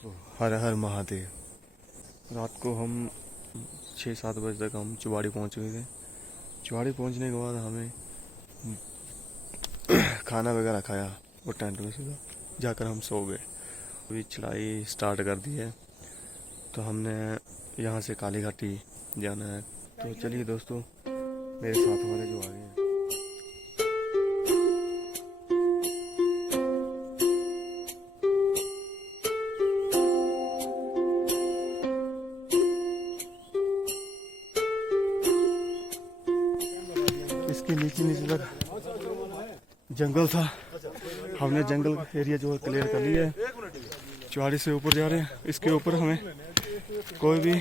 हर हर महादेव। रात को हम 6-7 बजे तक हम चुवाड़ी पहुंच गए थे। चुवाड़ी पहुंचने के बाद हमें खाना वगैरह खाया और टेंट में सीधा जाकर हम सो गए। अभी चढ़ाई स्टार्ट कर दी है तो हमने यहाँ से काली घाटी जाना है। तो चलिए दोस्तों, मेरे साथ वाले जो आ गए हैं। इसके नीचे तक जंगल था, हमने जंगल एरिया जो है क्लियर कर लिया है। चुवाड़ी से ऊपर जा रहे हैं। इसके ऊपर हमें कोई भी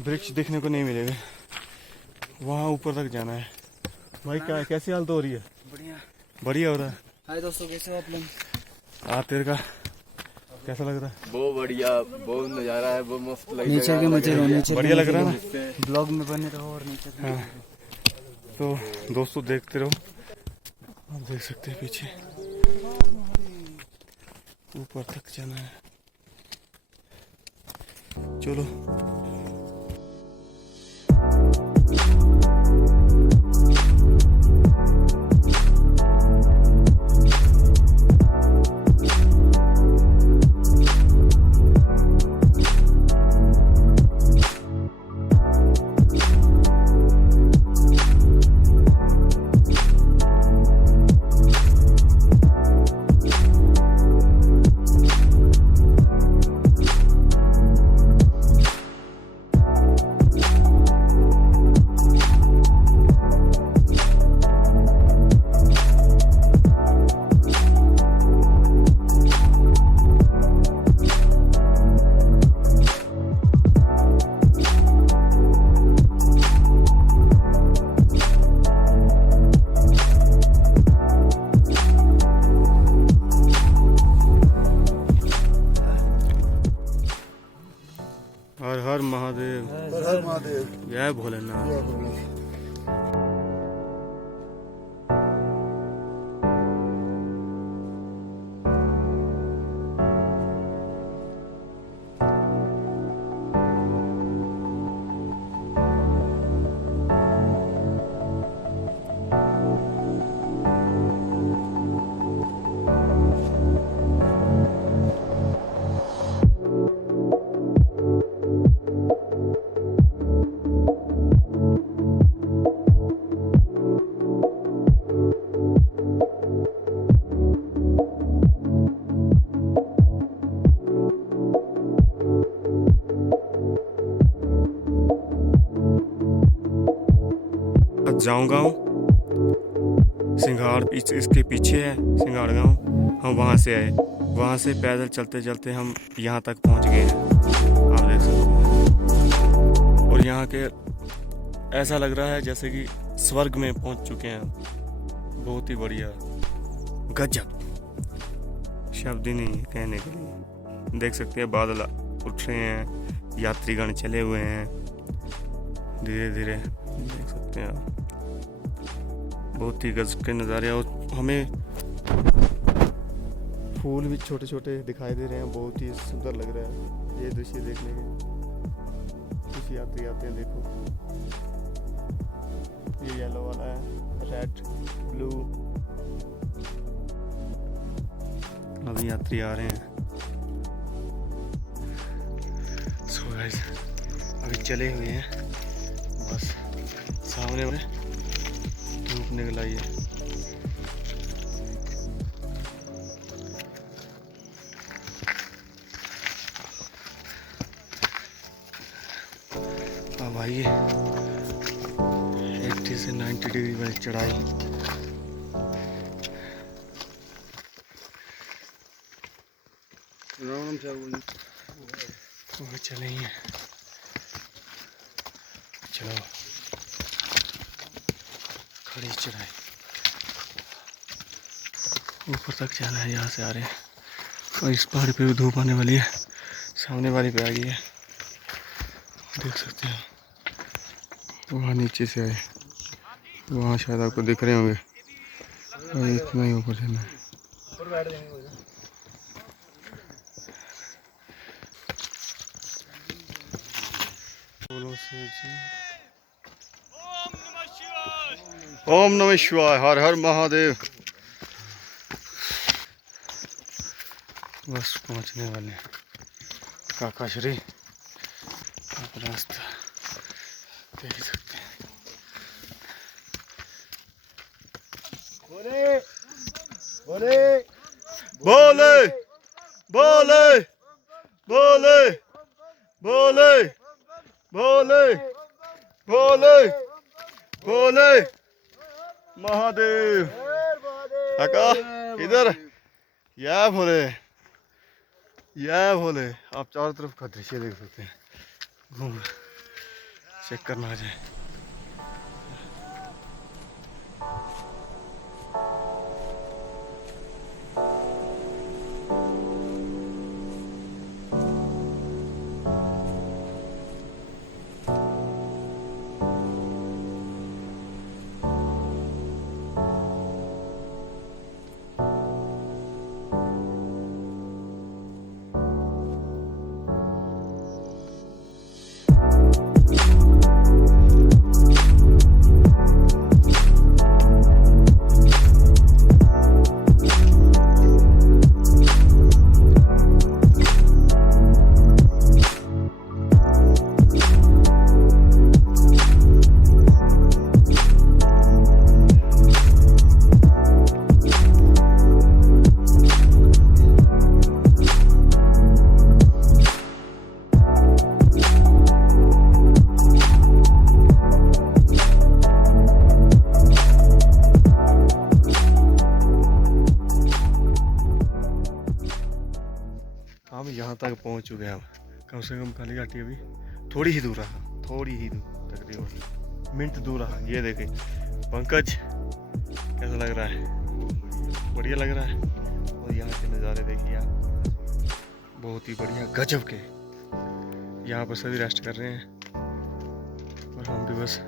वृक्ष देखने को नहीं मिलेगा, वहाँ ऊपर तक जाना है। भाई क्या कैसी हालत हो रही है? बढ़िया हो रहा है। हाय दोस्तों, कैसे हो आप लोग? तेरे का कैसा लग रहा है? बहुत बढ़िया, बहुत नज़ारा है, बहुत मस्त लग नेचर के मजे लो, नेचर बढ़िया लग रहा है ना? ब्लॉग में बने रहो और नेचर हाँ, तो दोस्तों देखते रहो। आप देख सकते हैं पीछे ऊपर तक जाना है। चलो हर हर महादेव, हर हर महादेव, जय भोलेनाथ। जाऊँ गाँव सिंघाड़ इसके पीछे है सिंघाड़ गाँव। हम वहाँ से आए, वहाँ से पैदल चलते चलते हम यहाँ तक पहुँच गए हैं। आप देख सकते हैं। और यहाँ के ऐसा लग रहा है जैसे कि स्वर्ग में पहुँच चुके हैं। बहुत ही बढ़िया, गजब, शब्द ही नहीं कहने के लिए। देख सकते हैं बादल उठ रहे हैं, यात्रीगण चले हुए हैं धीरे धीरे, देख सकते हैं आप। बहुत ही गजब के नज़ारे। और हमें फूल भी छोटे छोटे दिखाई दे रहे हैं, बहुत ही सुंदर लग रहा है ये दृश्य देखने के। कुछ यात्री आते हैं, देखो ये येलो वाला है, रेड, ब्लू। अभी यात्री आ रहे हैं। सो गाइस, अभी चले हुए हैं, बस सामने में धूप निकल आई है। अब आइए 80 से 90 डिग्री वाली चढ़ाई। वो चले ही हैं। चलो खड़ी चढ़ाई, ऊपर तक जाना है। यहाँ से आ रहे हैं और इस पहाड़ पे भी धूप आने वाली है, सामने वाली पे आ गई है, देख सकते हैं। वहाँ नीचे से आए, वहाँ शायद आपको दिख रहे होंगे, और इतना ही ऊपर जाना है। बोलो से जी। ओम नमः शिवाय, हर हर महादेव। बस पहुंचने वाले काकाश्री। आप रास्ता देख सकते हैं। बोले बोले बोले बोले बोले बोले बोले बोले बोले महादेव। काका इधर, या भोले, या भोले। आप चारों तरफ का दृश्य देख सकते हैं। घूम चेक करना आ जाए। हम यहाँ तक पहुँच चुके हैं। अब कम से कम काली घाटी अभी थोड़ी ही दूर रहा, थोड़ी ही दूर, तकरीबन मिनट दूर रहा। ये देखे पंकज, कैसा लग रहा है? बढ़िया लग रहा है। और यहाँ के नज़ारे देखिए आप, बहुत ही बढ़िया, गजब के। यहाँ पर सभी रेस्ट कर रहे हैं और हम भी बस,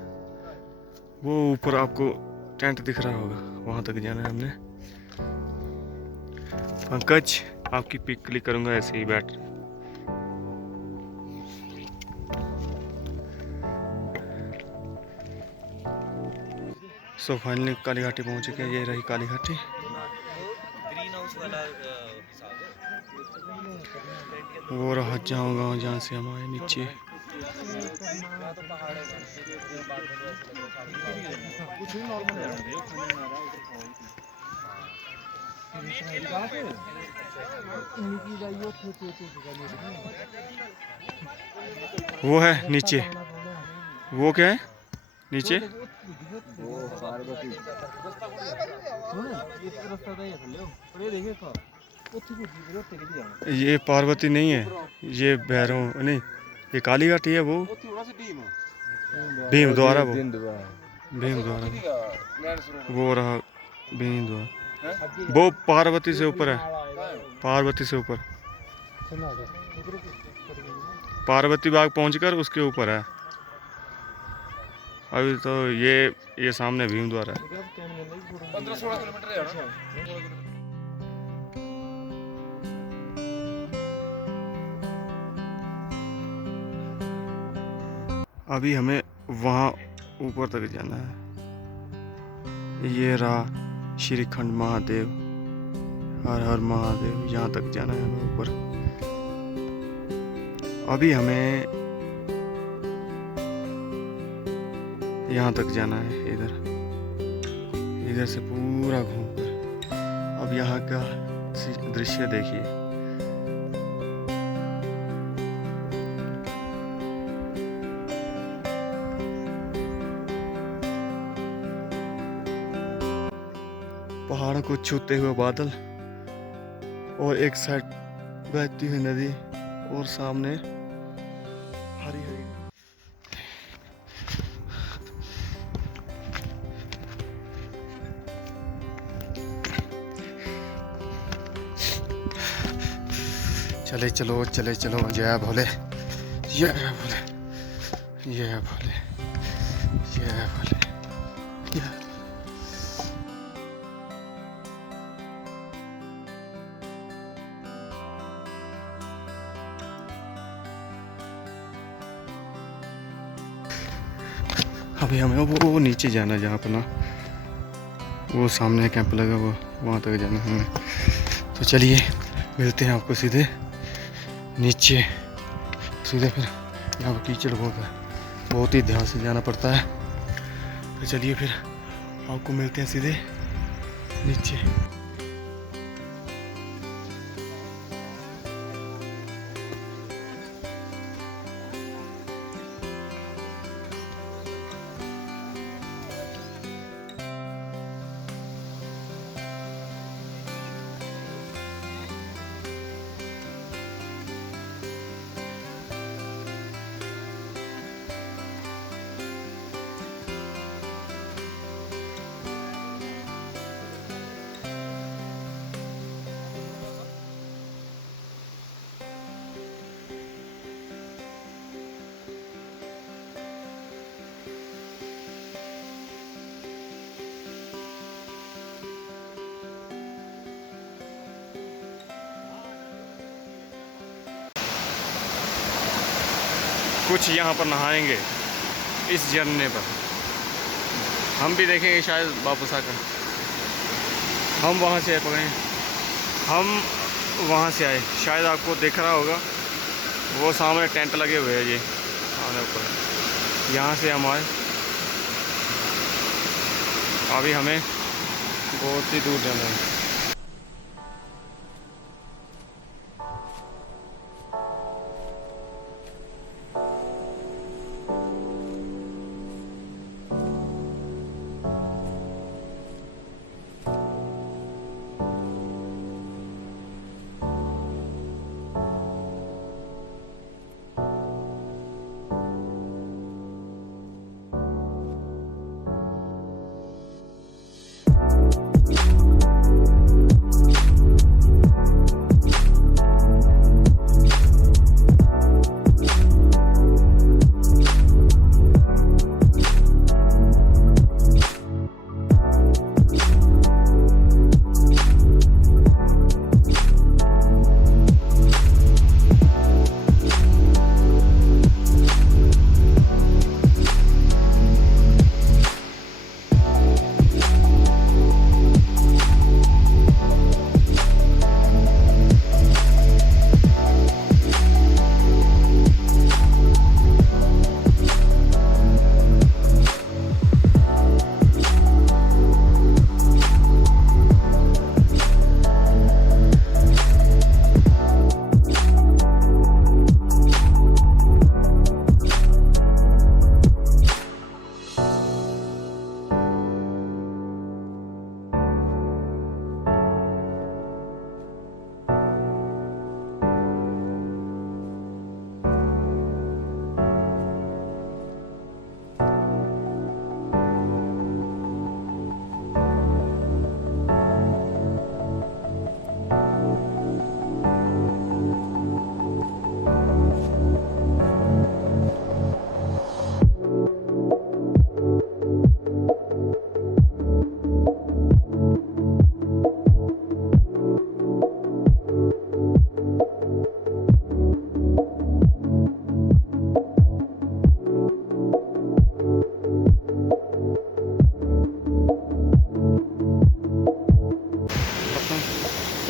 वो ऊपर आपको टेंट दिख रहा होगा, वहाँ तक जाना है हमने। पंकज, आपकी पिक क्लिक करूंगा ऐसे ही बैठ। सो फाइनली काली घाटी पहुंच चुके हैं। ये रही काली घाटी। ग्रीन हाउस वाला वो रहा जाऊँ गाँव, जहाँ से हम आए नीचे। वो है नीचे, वो क्या है नीचे? ये पार्वती नहीं है, ये भैरव नहीं, ये काली घाटी है। वो भीम द्वारा, वो भीम द्वारा, वो रहा भीम द्वारा। वो पार्वती से ऊपर है, पार्वती से ऊपर, पार्वती बाग पहुंचकर उसके ऊपर है। अभी तो ये सामने भीम द्वारा है। 15-16 किलोमीटर है। अभी हमें वहाँ ऊपर तक जाना है। ये रहा श्रीखंड महादेव, हर हर महादेव। यहाँ तक जाना है हमें ऊपर। अभी हमें यहाँ तक जाना है, इधर से पूरा घूमकर। अब यहाँ का दृश्य देखिए। पहाड़ों को छूते हुए बादल और एक साइड बहती हुई नदी और सामने हरी हरी। चले चलो, चले चलो, जय भोले, जय भोले, जय भोले, जय भोले। अभी हमें वो नीचे जाना है जहाँ पर ना वो सामने कैंप लगा हुआ, वहाँ तक जाना है हमें। तो चलिए मिलते हैं आपको सीधे नीचे। सीधे फिर यहाँ पर कीचड़ बहुत है, बहुत ही ध्यान से जाना पड़ता है। तो चलिए फिर आपको मिलते हैं सीधे नीचे। कुछ यहाँ पर नहाएंगे इस झरने पर, हम भी देखेंगे शायद वापस आकर। हम वहाँ से आए पकड़े, हम वहाँ से आए, शायद आपको दिख रहा होगा वो सामने टेंट लगे हुए हैं, ये सामने ऊपर, यहाँ से हम आए। अभी हमें बहुत ही दूर जाना है।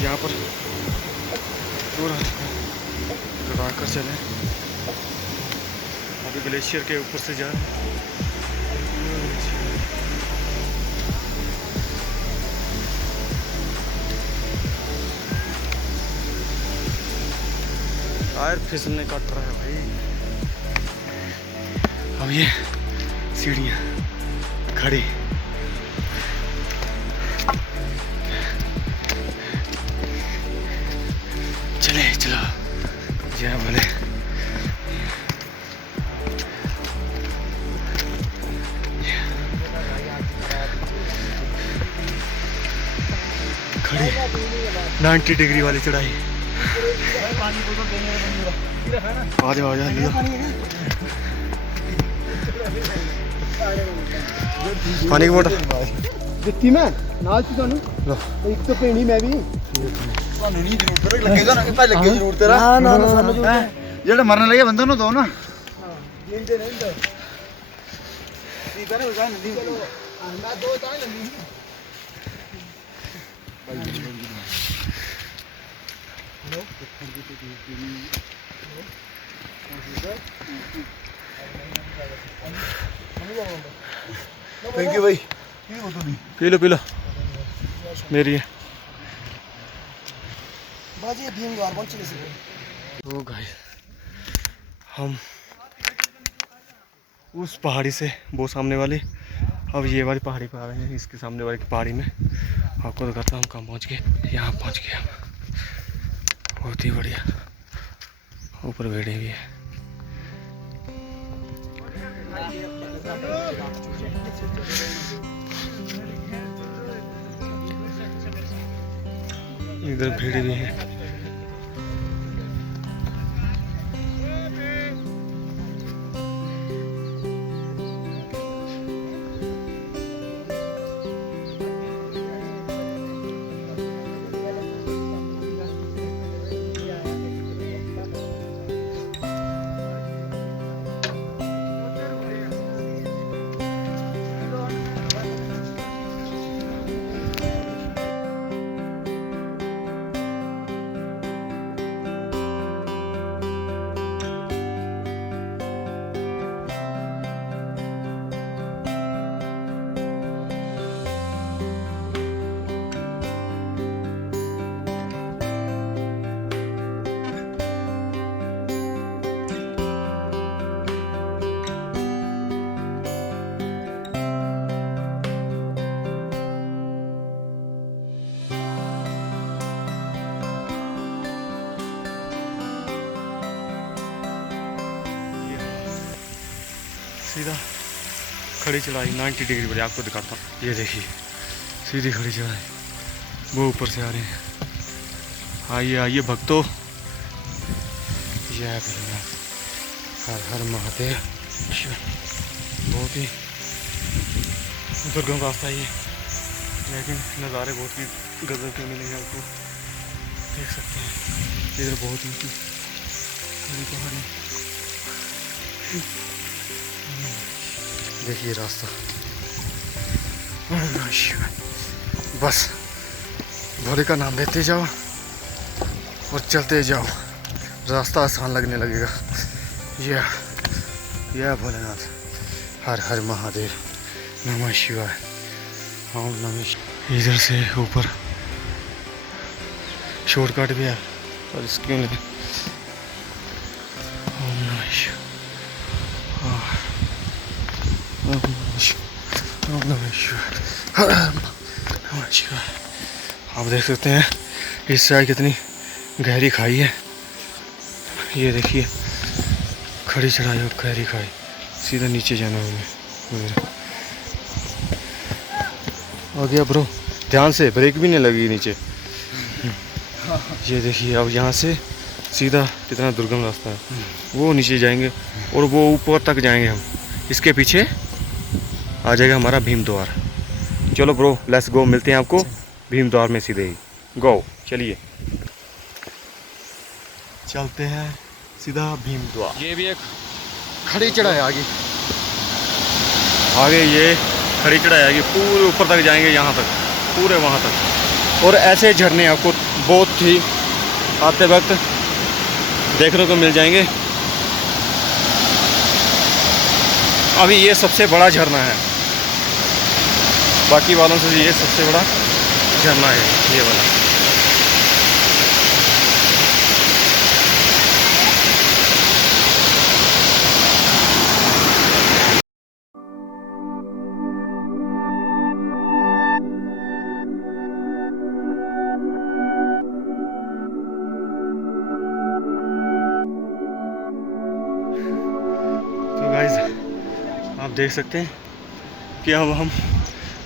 यहाँ पर पूरा लड़ाकर चले, अभी ग्लेशियर के ऊपर से जा रहे हैं। टायर फिसलने का डर है भाई। अब ये सीढ़ियाँ खड़ी, चले चलो जय भले। खड़ी 90 डिग्री वाली चढ़ाई। आ जाओ लियो। पानी की बोतल ਦਿੱਤੀ ਮੈਂ ਨਾਲ ਸੀ ਤੁਹਾਨੂੰ ਇੱਕ ਤਾਂ ਪੀਣੀ ਮੈਂ ਵੀ ਤੁਹਾਨੂੰ ਨਹੀਂ ਜ਼ਰੂਰਤ ਲੱਗੇਗਾ ਨਾ ਕਿ ਭਾਈ ਲੱਗੇ ਜ਼ਰੂਰ ਤੇਰਾ ਨਾ ਸਾਨੂੰ ਜਿਹੜਾ ਮਰਨ ਲੱਗਿਆ ਬੰਦਾ ਨੂੰ ਦੋ ਨਾ ਜਿੰਦੇ ਨਹੀਂ ਹੁੰਦਾ मैं 2 चाय लगी थैंक यू भाई पी लो मेरी है। बाजी भीम द्वार पहुंच गए। तो गाइस हम उस पहाड़ी से वो सामने वाली अब ये वाली पहाड़ी पर आ रहे हैं। इसके सामने वाली पहाड़ी में आपको दिखाता हूँ कहाँ पहुँच गए। यहाँ पहुँच गए हम, बहुत ही बढ़िया। ऊपर भेड़े भी है। इधर भेड़े भी हैं। सीधा खड़ी चढ़ाई 90 डिग्री पर आपको दिखाता हूँ। ये देखिए सीधी खड़ी चढ़ाई, वो ऊपर से आ रहे हैं। आइए आइए भक्तों, जय भोलेनाथ, हर हर महादेव। बहुत ही दुर्गम रास्ता ये, लेकिन नज़ारे बहुत ही गजब के मिलेंगे आपको। देख सकते हैं इधर बहुत ही बड़ी पहाड़ी। देखिए रास्ता, बस भोले का नाम लेते जाओ और चलते जाओ, रास्ता आसान लगने लगेगा। यह भोलेनाथ, हर हर महादेव, नमः शिवाय, ओम नमः शिवाय। इधर से ऊपर शॉर्टकट भी है और इसके लिए ओम नमः शिवाय, ओम नमः शिवाय, हर हर नमः शिवाय। आप देख सकते हैं इस साइड कितनी गहरी खाई है। ये देखिए खड़ी चढ़ाई और गहरी खाई, सीधा नीचे जाना होगा। आ गया ब्रो, ध्यान से, ब्रेक भी नहीं लगी नीचे। ये देखिए अब यहाँ से सीधा कितना दुर्गम रास्ता है, वो नीचे जाएंगे और वो ऊपर तक जाएंगे हम। इसके पीछे आ जाएगा हमारा भीम द्वार। चलो ब्रो लेट्स गो, मिलते हैं आपको भीम द्वार में सीधे ही। गो, चलिए चलते हैं सीधा भीम द्वार। ये भी एक खड़ी चढ़ाई आगे ये खड़ी चढ़ाई आएगी, पूरे ऊपर तक जाएंगे, यहाँ तक, पूरे वहाँ तक। और ऐसे झरने आपको बहुत ही आते वक्त देखने को मिल जाएंगे। अभी ये सबसे बड़ा झरना है, बाकी वालों से ये सबसे बड़ा झरना है ये वाला। तो गाइस आप देख सकते हैं कि अब हम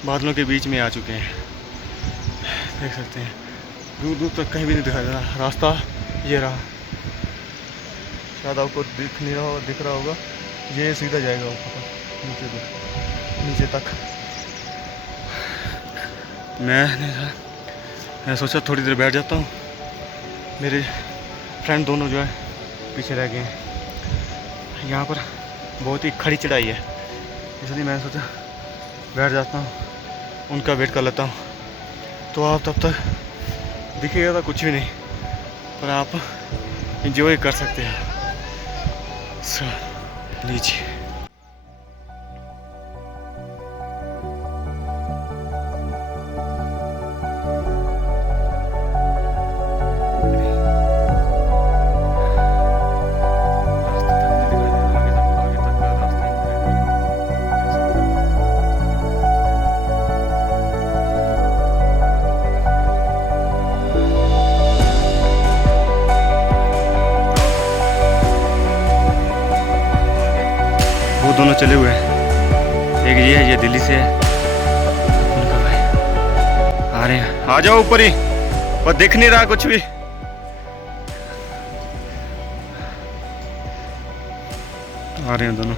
बादलों के बीच में आ चुके हैं। देख सकते हैं दूर दूर तक कहीं भी नहीं दिखाई दे रहा रास्ता। ये रहा, शायद आपको दिख नहीं रहा, दिख रहा होगा। ये सीधा जाएगा ऊपर तक, नीचे तक। मैं सोचा थोड़ी देर बैठ जाता हूँ। मेरे फ्रेंड दोनों जो है पीछे रह गए हैं। यहाँ पर बहुत ही खड़ी चढ़ाई है, इसलिए मैंने सोचा बैठ जाता हूँ, उनका वेट कर लेता हूँ। तो आप तब तक दिखेगा तो कुछ भी नहीं, पर आप इंजॉय कर सकते हैं। लीजिए। वो दोनों चले हुए हैं, एक ये दिल्ली से है, उनका भाई आ रहे हैं। आ जाओ ऊपर ही, पर दिख नहीं रहा कुछ भी। आ रहे हैं दोनों।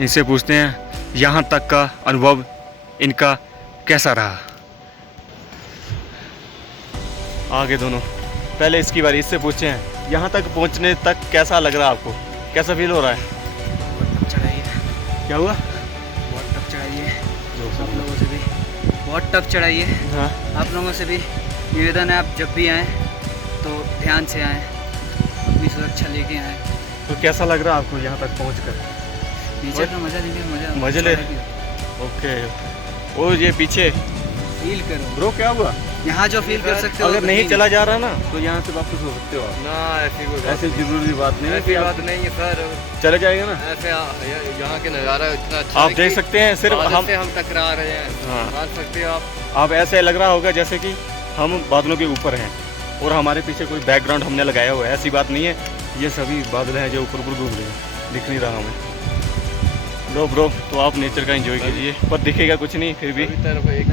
इनसे पूछते हैं यहाँ तक का अनुभव इनका कैसा रहा। आगे दोनों, पहले इसकी बारी, इससे पूछते हैं यहाँ तक पहुँचने तक कैसा लग रहा है आपको, कैसा फील हो रहा है? बहुत टफ चढ़ाई है। क्या हुआ? बहुत टफ चढ़ाई है। आप लोगों से भी बहुत टफ चढ़ाई है। हाँ, आप लोगों से भी निवेदन है, आप जब भी आएँ तो ध्यान से आएँ, अपनी सुरक्षा लेके आएँ। तो कैसा लग रहा है आपको यहाँ तक पहुँच कर? नेचर का मजा लेंगे, मजे ले। ओके, वो ये पीछे फील करो ब्रो, क्या हुआ? यहाँ जो फील कर सकते हो। अगर नहीं चला जा रहा ना तो यहाँ से वापस हो सकते हो आप। ना ऐसी कोई ऐसी जरूरी बात नहीं है कि ऐसी आप बात नहीं है सर। चले जाएगा ना। ऐसे यहाँ के नज़ारा इतना अच्छा आप है देख कि सकते हैं, सिर्फ बादल हम से हम टकरा रहे हैं। हाँ। मान सकते हो आप ऐसे लग रहा होगा जैसे कि हम बादलों के ऊपर हैं और हमारे पीछे कोई बैकग्राउंड हमने लगाया हुआ है। ऐसी बात नहीं है, ये सभी बादल हैं जो ऊपर ऊपर घूम रहे हैं, दिख नहीं रहा हमें। ब्रो तो आप नेचर का एंजॉय कीजिए, पर दिखेगा कुछ नहीं फिर भी। तरफ एक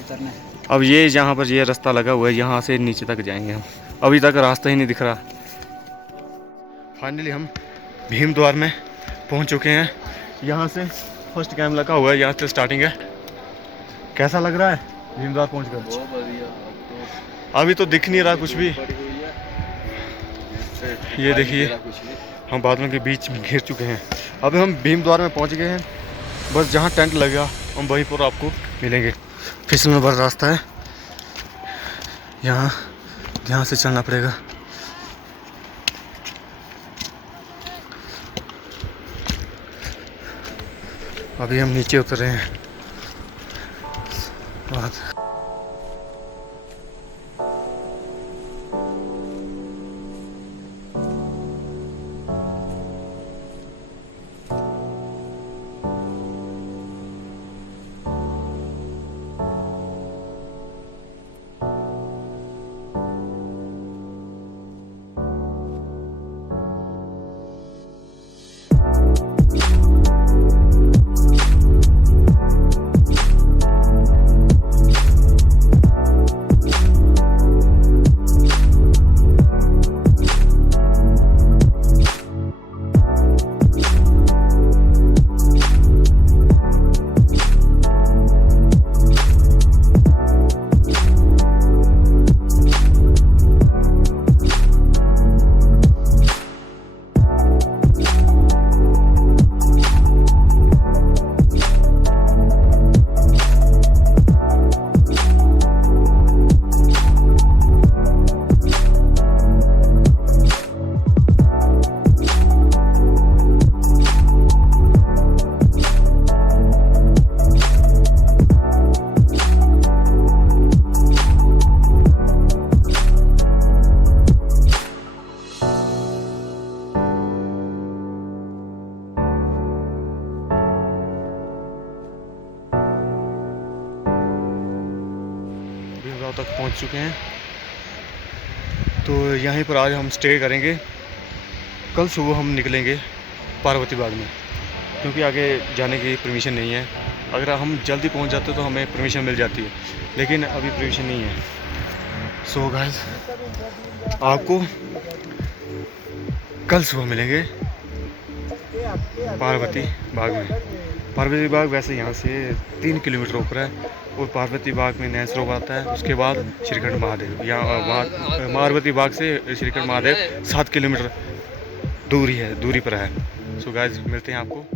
उतरना है। अब ये यहाँ पर ये रास्ता लगा हुआ है, यहाँ से नीचे तक जाएंगे हम। अभी तक रास्ता ही नहीं दिख रहा। फाइनली हम भीम द्वार में पहुँच चुके हैं। यहाँ से फर्स्ट कैंप लगा हुआ है, यहाँ से स्टार्टिंग है। कैसा लग रहा है भीम द्वार पहुँच कर? बहुत बढ़िया। अभी तो दिख नहीं रहा कुछ भी। ये देखिए, हम बादलों के बीच में घिर चुके हैं। अभी हम भीम द्वार में पहुँच गए हैं। बस जहाँ टेंट लगेगा हम वहीं पर आपको मिलेंगे। फिसलन भरा रास्ता है, यहाँ ध्यान से चलना पड़ेगा। अभी हम नीचे उतर रहे हैं। तक पहुंच चुके हैं। तो यहीं पर आज हम स्टे करेंगे। कल सुबह हम निकलेंगे पार्वती बाग में, क्योंकि आगे जाने की परमिशन नहीं है। अगर हम जल्दी पहुंच जाते तो हमें परमिशन मिल जाती है, लेकिन अभी परमिशन नहीं है। सो गाइस, आपको कल सुबह मिलेंगे पार्वती बाग में। पार्वती बाग वैसे यहाँ से 3 किलोमीटर ऊपर है, और पार्वती बाग में नैसरोवर आता है, उसके बाद श्रीखंड महादेव। यहाँ पार्वती बाग से श्रीखंड महादेव 7 किलोमीटर दूरी पर है। सो गाइस मिलते हैं आपको।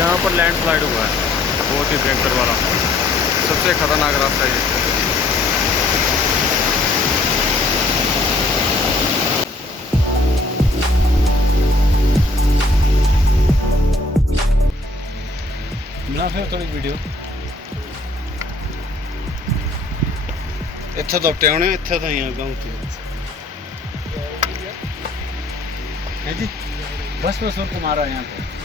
यहाँ पर लैंडस्लाइड हुआ है, बहुत ही भयंकर वाला, सबसे खतरनाक रास्ता ये। बना फिर थोड़ी वीडियो ਇੱਥੇ ਤੋਂ ਟਿਆਉਣੇ ਇੱਥੇ ਤਾਂ ਹੀ ਆ ਗਾਉਂ ਤੇ है जी बस और कुमार यहाँ पे